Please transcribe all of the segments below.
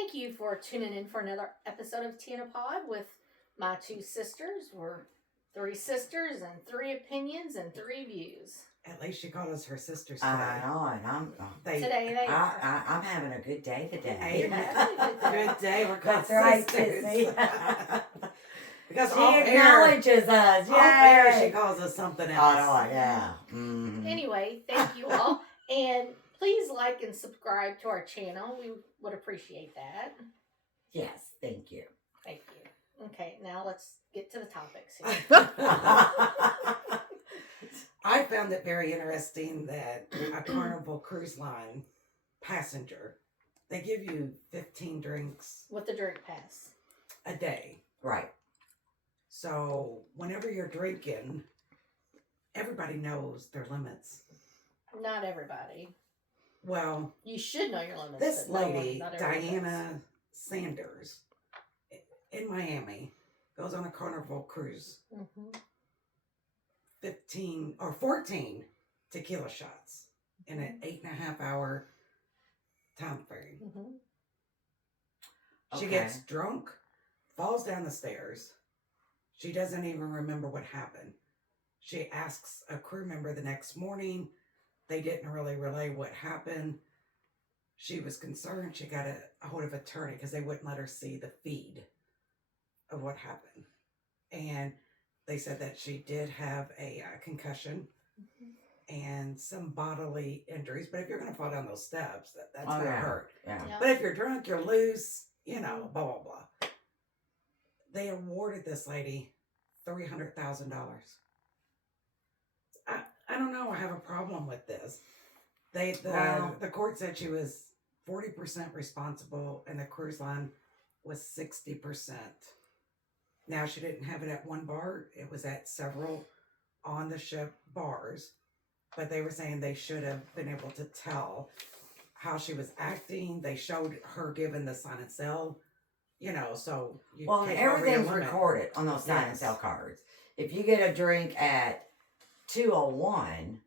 Thank you for tuning in for another episode of Tina Pod with my two sisters. We're three sisters and three opinions and three views. At least she called us her sisters today. I know, and Today they are. I'm having a good day today. Amen. Good day. We're called That's right, sisters. Sissy. Because She off acknowledges us. air, off air, Yay. she calls us something Oh, else. no, yeah. Mm-hmm. Anyway, thank you all. And please like and subscribe to our channel. We would appreciate that. Yes, thank you. Thank you. Okay, now let's get to the topics here. I found it very interesting that a Carnival Cruise Line passenger, they give you 15 drinks With the drink pass. a day. Right. So whenever you're drinking, everybody knows their limits. Not everybody. Well, You should know your limits. this but no one- lady, not everybody does. Diana Sanders, in Miami, goes on a Carnival cruise. Mhm. 15 or 14 tequila shots in an 8.5 hour time frame. Mhm. She Okay. gets drunk, falls down the stairs. She doesn't even remember what happened. She asks a crew member the next morning. They didn't really relay what happened. She was concerned. She got a hold of an attorney because they wouldn't let her see the feed of what happened. And they said that she did have a concussion and some bodily injuries. But if you're going to fall down those steps, that's Oh, going to yeah. hurt. Yeah. Yeah. But if you're drunk, you're loose, you know, blah, blah, blah. They awarded this lady $300,000. I don't know. I have a problem with this. Wow. The court said she was 40% responsible and the cruise line was 60%. Now, she didn't have it at one bar. It was at several on the ship bars. But they were saying they should have been able to tell how she was acting. They showed her giving the sign and sell, you know, so you Well, take over your everything's limit. recorded on those sign and Yes. sell cards. If you get a drink at 2:01,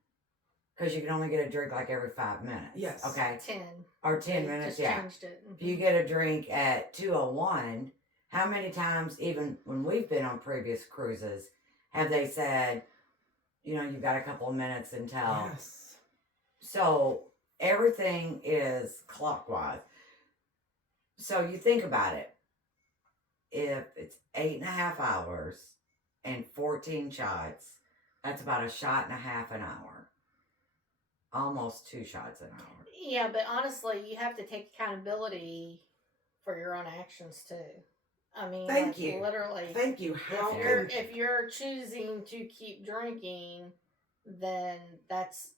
because you can only get a drink like every 5 minutes. Yes. Okay. 10. Or 10 They minutes, just yeah. changed it. If you get a drink at 2:01, how many times, even when we've been on previous cruises, have they said, you know, you've got a couple of minutes until. Yes. So everything is clockwise. So you think about it. If it's 8.5 hours and 14 shots, that's about a shot and a half an hour. Almost 2 shots an hour. Yeah, but honestly, you have to take accountability for your own actions too. I mean, Thank like, you. literally, Thank you. How if you're choosing to keep drinking, then that's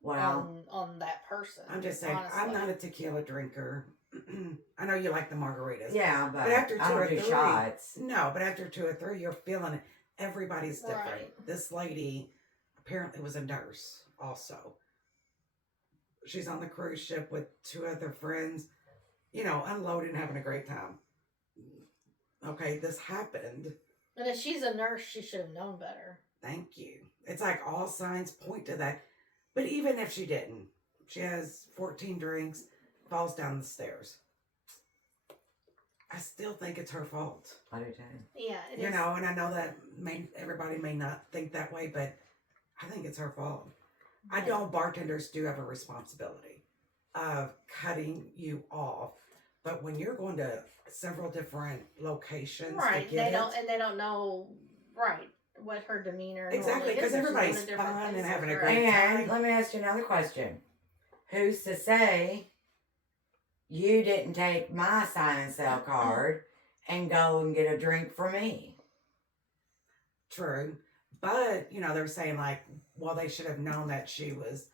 Well, on that person. I'm just saying, honestly. I'm not a tequila drinker. I know you like the margaritas. yeah, but after I two don't or do three- shots. No, but after 2 or 3, you're feeling it. Everybody's different. Right. This lady apparently was a nurse also. She's on the cruise ship with 2 other friends, you know, unloading, having a great time. Okay, this happened. But if she's a nurse, she should have known better. Thank you. It's like all signs point to that. But even if she didn't, she has 14 drinks, falls down the stairs. I still think it's her fault. I do too. Yeah, it You is. know, and I know that everybody may not think that way, but I think it's her fault. I know bartenders do have a responsibility of cutting you off, but when you're going to several different locations Right, to get they don't know right what her demeanor Exactly, normally is, 'cause if she's everybody's going to different fun and places, having a right? great And time. let me ask you another question. Who's to say you didn't take my sign and sell card and go and get a drink for me? True, but you know they're saying like, well, they should have known that she was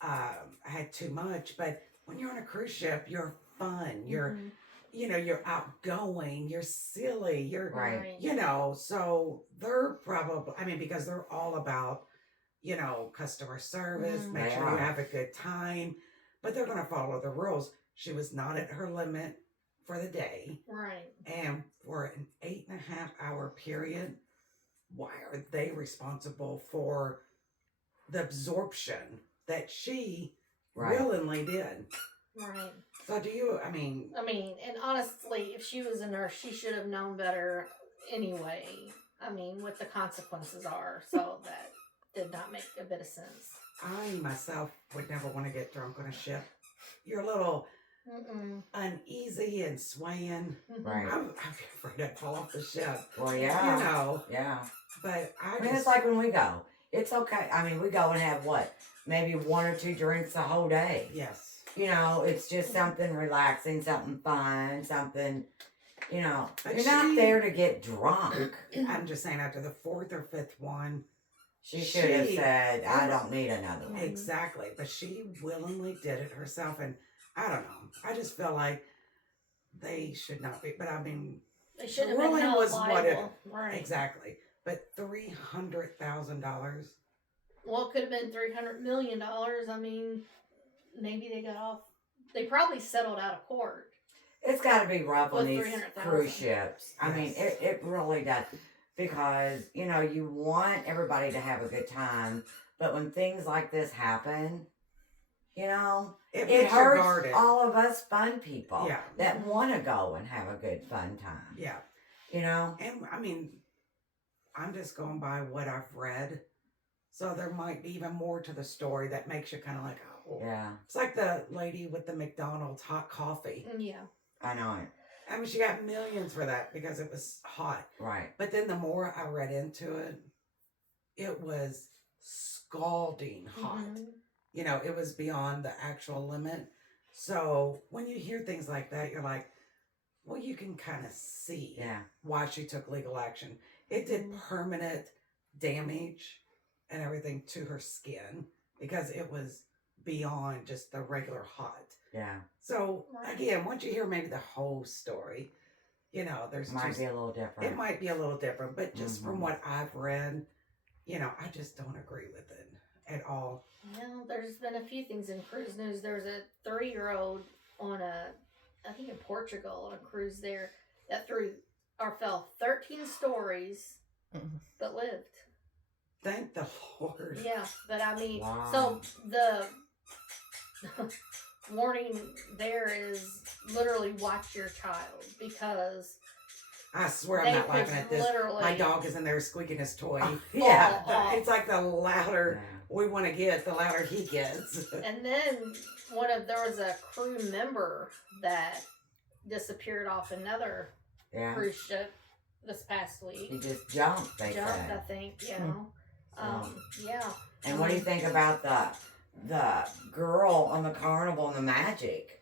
had too much. But when you're on a cruise ship, you're fun. You're Mhm. you know you're outgoing. You're silly. You're Right. you know, so they're probably, I mean, because they're all about, you know, customer service, Mhm. make They sure you are. have a good time, but they're going to follow the rules. She was not at her limit for the day, Right. and for an 8.5 hour period, why are they responsible for the absorption that she Right. willingly did? Right. So do you? I mean, and honestly, if she was a nurse, she should have known better anyway. I mean, what the consequences are. So that did not make a bit of sense. I myself would never want to get drunk on a ship. You're a little uneasy and swaying. Right. I'm afraid I'd fall off the ship. Well, yeah. You know. Yeah. But I mean, it's like when we go. It's okay. I mean, we go and have what? Maybe 1 or 2 drinks a whole day. Yes. You know, it's just something relaxing, something fun, something, you know. But you're not there to get drunk. I'm just saying, after the 4th or 5th one, She should have said, I don't need another one. Exactly. But she willingly did it herself. And I don't know. I just feel like they should not be. But I mean, they should have really been held was what it. liable. Right. Exactly. But $300,000. Well, it could have been $300 million. I mean, maybe they got off. They probably settled out of court. It's got to be rough on With these 300,000. cruise ships. I mean, Yes. it really does. Because, you know, you want everybody to have a good time. But when things like this happen, you know, It it makes you hurts guarded. all of us fun people Yeah. that want to go and have a good fun time. Yeah. You know? And I mean, I'm just going by what I've read. So there might be even more to the story that makes you kind of like, oh. Yeah, It's like the lady with the McDonald's hot coffee. Yeah. I know it. I mean, she got millions for that because it was hot. Right. But then the more I read into it, it was scalding hot. Mhm. You know, it was beyond the actual limit. So when you hear things like that, you're like, well, you can kind of see Yeah. why she took legal action. It did Mhm. permanent damage and everything to her skin because it was beyond just the regular hot. Yeah. So Right. again, once you hear maybe the whole story, you know, there's It might just be a little different. it might be a little different, but just from Mhm. what I've read, you know, I just don't agree with it at all. Well, there's been a few things in cruise news. There's a 3-year-old on I think in Portugal, on a cruise there that fell 13 stories, but lived. Thank the Lord. Yeah, but I mean, Wow. so the warning there is literally watch your child because I swear they I'm not could laughing at this. literally My dog is in there squeaking his toy. Yeah. off. It's like the louder Yeah. we want to get, the louder he gets. And then there was a crew member that disappeared off another Yeah. cruise ship this past week. He just jumped, they Jumped, I said. think, you know. Yeah. And what do you think about the girl on the Carnival and the Magic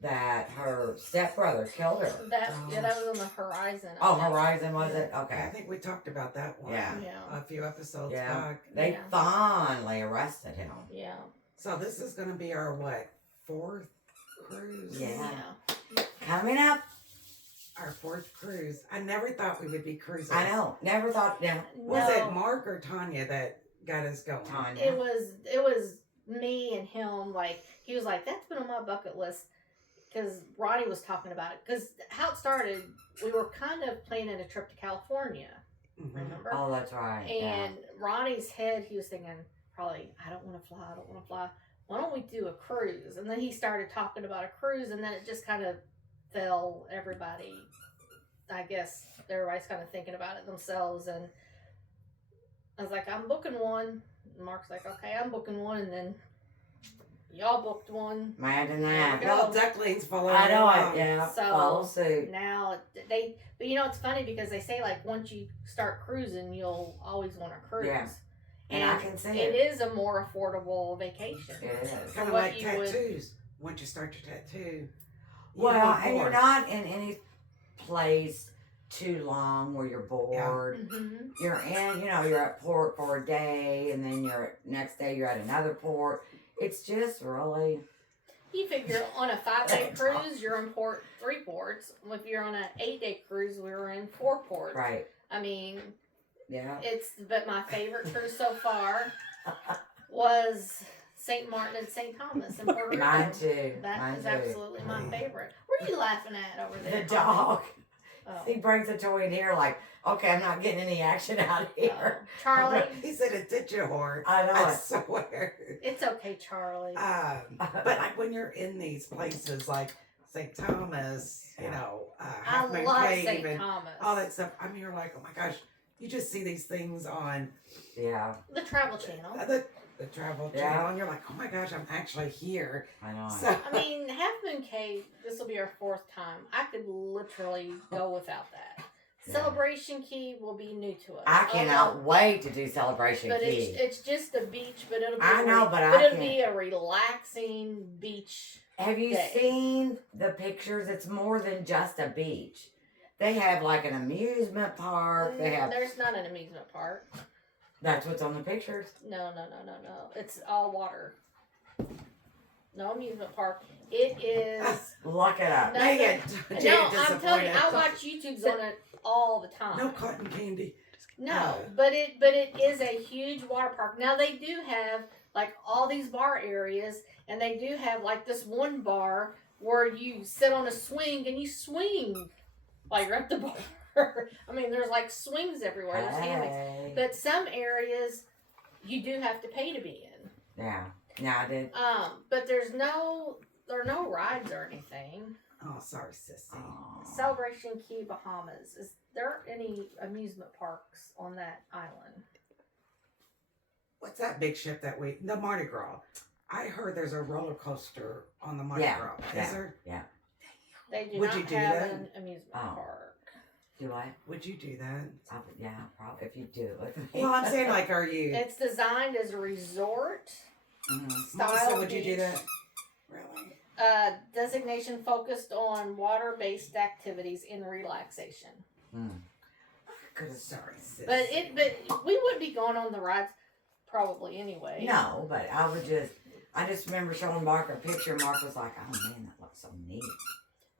that her stepbrother killed her? That was on the horizon. I Oh, think. Horizon, was it? I Okay. think we talked about that one Yeah. Yeah. a few episodes Yeah. back. They Yeah. finally arrested him. Yeah. So this is going to be our, what, 4th cruise? Yeah. Coming up. Our 4th cruise. I never thought we would be cruising. I know. Never thought. Yeah. Was No, it Mark or Tanya that got us going? Tanya. It was me and him. Like he was like, "That's been on my bucket list," because Ronnie was talking about it. Because how it started, we were kind of planning a trip to California. Mhm. Remember? Oh, that's right. And Ronnie's head, he was thinking, probably, I don't want to fly. I don't want to fly. Why don't we do a cruise? And then he started talking about a cruise, and then it just kind of fell. I guess everybody's kind of thinking about it themselves. And I was like, I'm booking one. And Mark's like, okay, I'm booking one. And then y'all booked one. Yeah. Imagine There that. we go. Well, ducklings following I know along. it. Yeah. So- Follow suit. Now but it's funny because they say like once you start cruising, you'll always want to cruise. Yeah. And I can see it it. is a more affordable vacation. It is. Kind of what like you would- tattoos. Once you start your tattoo, you Well, want and more. you're not in any place too long where you're bored. Mm-hmm. You're you're at port for a day, and then next day you're at another port. It's just really, You figure on a 5-day cruise, you're in 3 ports. If you're on an 8-day cruise, we were in 4 ports. right. I mean, Yeah. but my favorite cruise so far was St. Martin and St. Thomas in Puerto Rico. Mine too. That Mine is too. absolutely my favorite. What are you laughing at over there? The dog. Oh. He brings a toy in here like, okay, I'm not getting any action out of here. Charlie, He said attention whore. I know I it. swear. it's okay, Charlie. But like when you're in these places like St. Thomas, you know, I Half Moon love Cave St. and Thomas. all that stuff. I mean, you're like, oh my gosh, you just see these things on Yeah, The Travel Channel. the Travel Yeah. Channel, and you're like, oh my gosh, I'm actually here. I know it. So I mean, Half Moon Cave, this will be our 4th time. I could literally go without that. Yeah. Celebration Key will be new to us. I cannot Although- wait to do Celebration But Key. it's just a beach, but it'll be I know, but I it'll can't. be a relaxing beach. Have you day. seen the pictures? It's more than just a beach. They have like an amusement park. They have. There's not an amusement park. That's what's on the pictures. No. It's all water. No amusement park. It is. Look it up. No. Megan, No, Jade I'm telling you, I disappointed. watch YouTubes on it all the time. No cotton candy. No, but it is a huge water park. Now they do have like all these bar areas, and they do have like this one bar where you sit on a swing and you swing while you're at the bar. I mean, there's like swings everywhere. There's hammocks. Hey. But some areas you do have to pay to be in. Yeah. Yeah, I did. But there are no rides or anything. Oh, sorry, sissy. Aw. Celebration Key, Bahamas. Is there any amusement parks on that island? What's that big ship that the Mardi Gras? I heard there's a roller coaster on the Mardi Yeah, Gras. yeah. Is there? They do Would not you do have that? an amusement Oh. park. Do I? Would you do that? Yeah, probably. If you do it with me. Well, I'm saying, like, are you? It's designed as a resort Melissa, style would you do beach. that? Really? Designation focused on water-based activities and relaxation. Could have. Sorry, sis. But we wouldn't be going on the rides probably anyway. No, but I just remember showing Mark a picture. Mark was like, "Oh man, that looks so neat."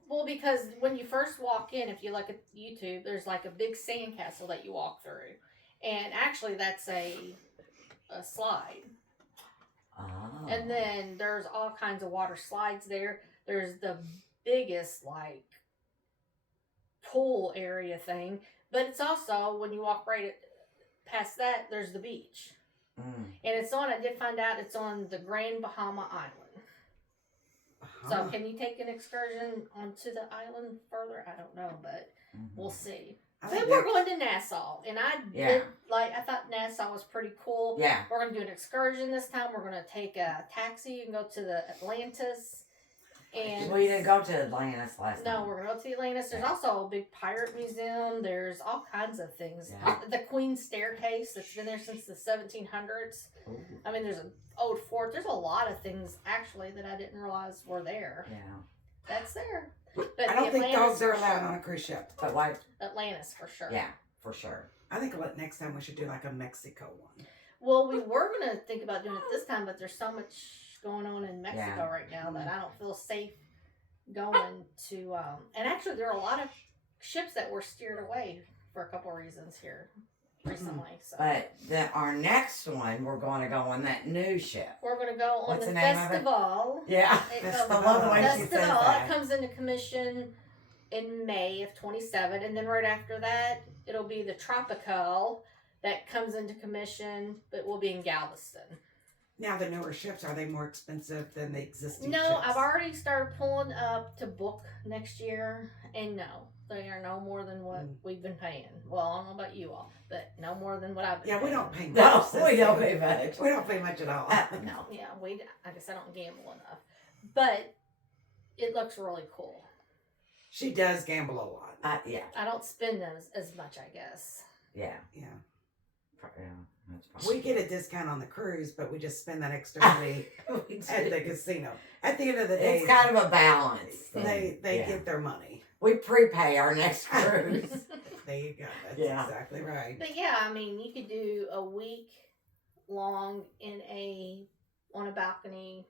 Well, because when you first walk in, if you look at YouTube, there's like a big sandcastle that you walk through, and actually that's a slide. Oh. And then there's all kinds of water slides there. There's the biggest like pool area thing, but it's also when you walk right past that, there's the beach, and it's on. I did find out it's on the Grand Bahama Island. So can you take an excursion onto the island further? I don't know, but we'll see. I Then think we're that- going to Nassau, and I thought Nassau was pretty cool. Yeah. We're going to do an excursion this time. We're going to take a taxi and go to the Atlantis. And We didn't go to Atlantis last no, time. we're going to go to the Atlantis. There's Yeah. also a big pirate museum. There's all kinds of things. Yeah. The Queen's Staircase that's been there since the 1700s. Ooh, I mean, there's an old fort. There's a lot of things actually that I didn't realize were there. yeah. That's there. But I don't the think Atlantis dogs are for allowed sure. on a cruise ship. But why? Atlantis for sure. Yeah, for sure. I think next time we should do like a Mexico one. Well, we were going to think about doing it this time, but there's so much going on in Mexico Yeah. right now that I don't feel safe going to. And actually, there are a lot of ships that were steered away for a couple of reasons here recently. So But our next one, we're going to go on that new ship. we're going to go on What's the the name of it? festival. Yeah. It That's goes- the I love the way she says Festival. It that. comes into commission in May of 27, and then right after that, it'll be the Tropical that comes into commission, but will be in Galveston. Now the newer ships, are they more expensive than the existing No, ships? I've already started pulling up to book next year, and no, they are no more than what we've been paying. Well, I don't know about you all, but no more than what I've been Yeah, paying. we don't pay much. No, sissy. we don't pay much. We don't pay much at all. No. Yeah, I guess I don't gamble enough, but it looks really cool. She does gamble a lot. Yeah. I don't spend them as much, I guess. Yeah. Yeah. Yeah. That's probably. We get a discount on the cruise, but we just spend that extra money at the casino. At the end of the day, It's kind of a balance. they Yeah. get their money. We prepay our next cruise. There you go. That's Yeah. exactly right. But yeah, I mean, you could do a week long on a balcony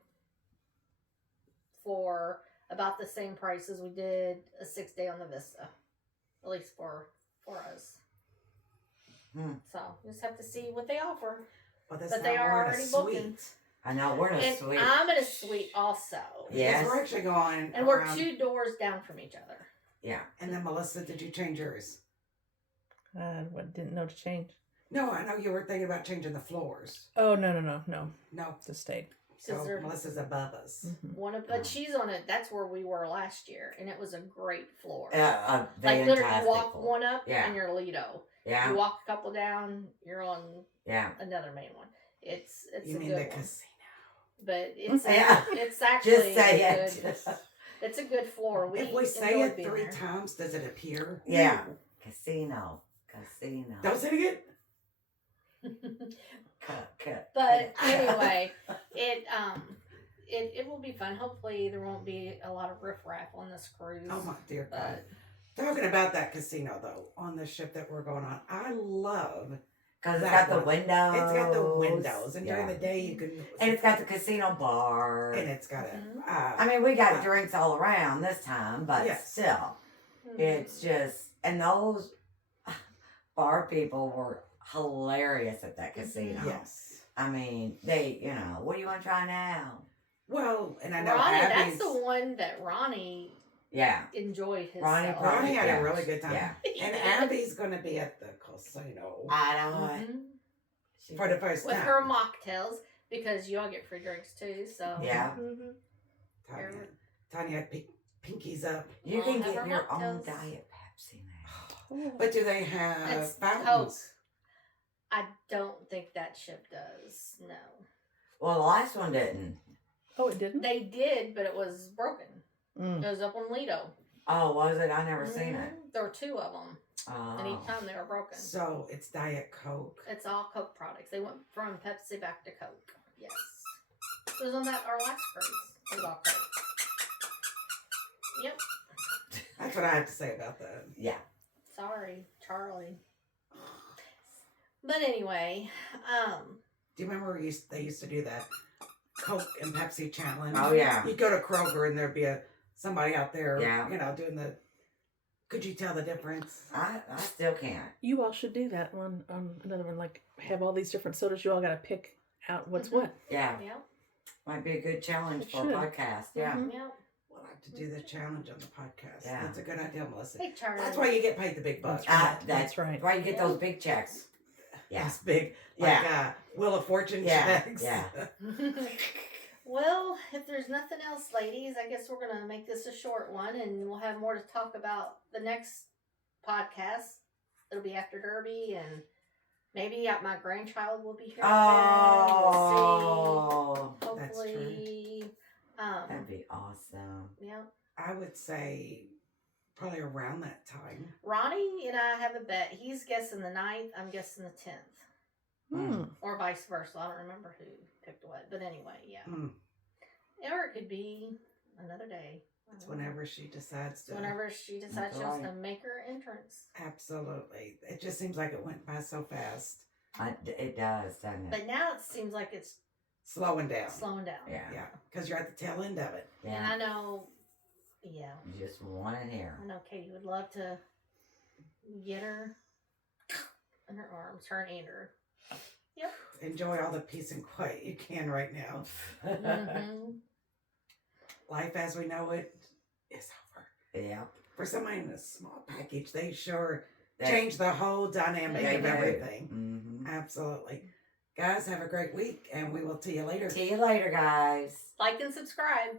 for about the same price as we did a 6-day on the Vista, at least for us. So you just have to see what they offer. Well, that's But not they are we're in a already booking. suite. I know, we're in a And suite. I'm in a suite also. Yeah. Yes, we're actually going. And we're around- 2 doors down from each other. Yeah. And then Melissa, did you change yours? Didn't know to change. No, I know you were thinking about changing the floors. Oh, no. No, Just stayed. so they're- Melissa's above us. Mhm. But she's on it. That's where we were last year, and it was a great floor. Like Like literally, you walk one up Yeah. and you're Lido. Yeah. You walk a couple down, you're on Yeah. another main one. It's You a mean good the one. casino? But it's Yeah. it's actually Just say a it. good, it's a good floor. If we say enjoyed it being 3 there. times, does it appear? Yeah. Casino. Don't say it again. Cut. But anyway, it will be fun. Hopefully there won't be a lot of riffraff on this cruise. Oh my dear God. But Talking about that casino though, on the ship that we're going on, I love Because it's that got the one. windows. It's got the windows, and during Yeah. the day you can. And it's got the casino bar. And it's got Mhm. I mean, we got drinks all around this time, but Yes. still, it's just, and those bar people were hilarious at that casino. yes. I mean, they, what do you want to try now? Well, and I know Ronnie, Abby's. that's the one that Ronnie Yeah. enjoyed his. Ronnie had Yeah. a really good time. Yeah. And Abby's going to be at the casino I know it. Mhm. for the first With time. her mocktails, because y'all get free drinks too. So Yeah. Mhm. Tanya had pinkies up. You I'll can have get her your own mocktails. Diet Pepsi now. But do they have It's fountains? I don't think that ship does. No, Well, the last one didn't. Oh, it didn't? they did, but it was broken. Mm. It was up on Lido. Oh, was it? I never seen it. Mhm. There were 2 of them, and each Oh. time they were broken. So it's Diet Coke. It's all Coke products. They went from Pepsi back to Coke. Yes, it was on our last cruise. It was all Coke. Yep. That's what I have to say about that. Yeah. Sorry, Charlie. But anyway, Do you remember they used to do that Coke and Pepsi challenge? Oh, yeah. You'd go to Kroger and there'd be somebody out there, Yeah. doing the. Could you tell the difference? I still can't. You all should do that one. Another one, like have all these different sodas. You all got to pick out what's Mhm. what. Yeah. yep. Might be a good challenge It for a should. podcast. Yeah. Mhm. Yep. We'll have to do the challenge on the podcast. Yeah. That's a good idea, Melissa. Hey, Charlie. That's why you get paid the big bucks. That's That's right. why you get those big checks. Yeah. That's big. Like Wheel of Fortune Yeah, checks. yeah. Well, if there's nothing else, ladies, I guess we're gonna make this a short one, and we'll have more to talk about the next podcast. It'll be after Derby, and maybe my grandchild will be here. Oh, We'll see. That's Hopefully, that'd be awesome. yeah. I would say probably around that time. Ronnie and I have a bet. He's guessing the 9th. I'm guessing the 10th, Hmm. or vice versa. I don't remember who picked what, but anyway, yeah. Mm, Or it could be another day. it's whenever she decides to. Whenever she decides That's she wants right. to make her entrance. Absolutely. It just seems like it went by so fast. It does, doesn't it? But now it seems like it's Slowing down. slowing down. Yeah. Yeah, because you're at the tail end of it. And Yeah. I know, yeah, You just want it here. I know Katie would love to get her in her arms, her and Andrew. Enjoy all the peace and quiet you can right now. Mm-hmm. Life as we know it is over. Yeah. For somebody in a small package, they sure They- change the whole dynamic They of do. everything. Mm-hmm. Absolutely. Guys, have a great week, and we will see you later. See you later, guys. Like and subscribe.